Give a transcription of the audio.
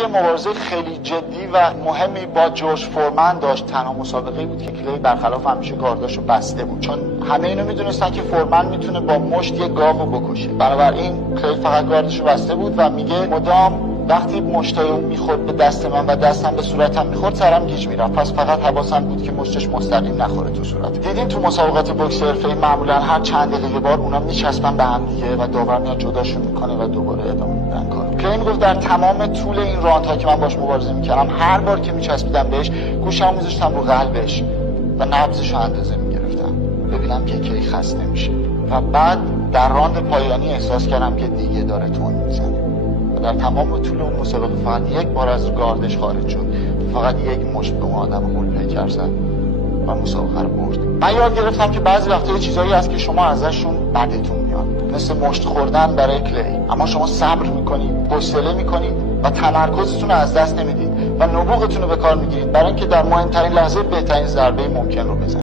یه مبارزه خیلی جدی و مهمی با جورج فورمن داشت. تنها مسابقه بود که کلی برخلاف همیشه گارداشو بسته بود، چون همه اینو میدونستن که فورمن میتونه با مشت یه گاوو بکشه. بنابراین کلی فقط گارداشو بسته بود و میگه مدام وقتی مشتای اون میخورد به دست من و دستم به صورتم میخورد سرم گیج میرفت، پس فقط حواسم بود که مشتش مستقیم نخوره تو صورت. دیدین تو مسابقات بوکس حرفه‌ای معمولا هر چند دقیقه بار اونا میچسبن به هم دیگه و داور میاد جداشون میکنه و دوباره ادامه میدن کارو. کلی میگفت در تمام طول این راندها که من باش مبارزه میکردم هر بار که میچسبیدم بهش گوشمو میذاشتم رو قلبش و نبضشو اندازه میگرفتم ببینم که کی خسته میشه و بعد در راند پایانی احساس کردم که دیگه داره تون میزنه. در تمام طول اون مسابقه فقط یک بار از گاردش خارج شد، فقط یک مشت به اون آدم غول پیکر زد و مسابقه رو برد. من یاد گرفتم که بعضی وقتا یه چیزایی هست که شما ازشون بدتون میاد، مثل مشت خوردن برای کلی، اما شما صبر میکنید، حوصله میکنید و تمرکزتون رو از دست نمیدید و نبوغتون رو به کار میگیرید برای اینکه در مهمترین لحظه بهترین ضربه ممکن رو بزنید.